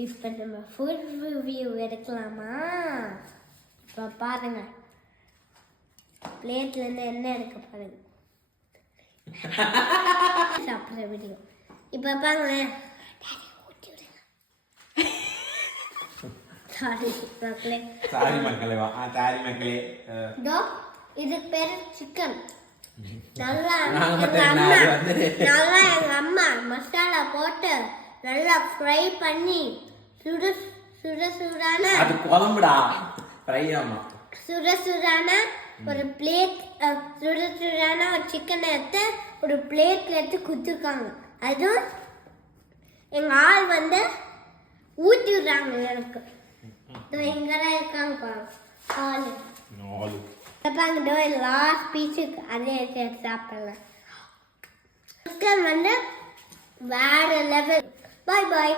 இப்போ நம்ம food review எடுக்கலாமா? இப்போ பாருங்க, பிளேட்லேருந்து என்ன எடுக்க பாருங்க. சாப்பிட்ற வீடியோ. இப்போ பாருங்களேன். சாரி மக்களே. இது பேரு சிக்கன். நல்லா எங்க அம்மா மசாலா போட்டு நல்லா ஃப்ரை பண்ணி சுடான அது குழம்புடா. ஃப்ரை ஆமா. சுடான ஒரு பிளேட் சுடான ஒரு சிக்கனை எடுத்து ஒரு பிளேட்ல எடுத்து குத்துருக்காங்க. அதுவும் எங்க ஆள் வந்து ஊட்டி விடுறாங்க எனக்கு. இங்கதான் இருக்காங்க பாருங்க. லாஸ்ட் பீஸுக்கு அதே சாப்பிடலாம். சிக்கன் வந்து வேற லெவல். பாய் பாய்.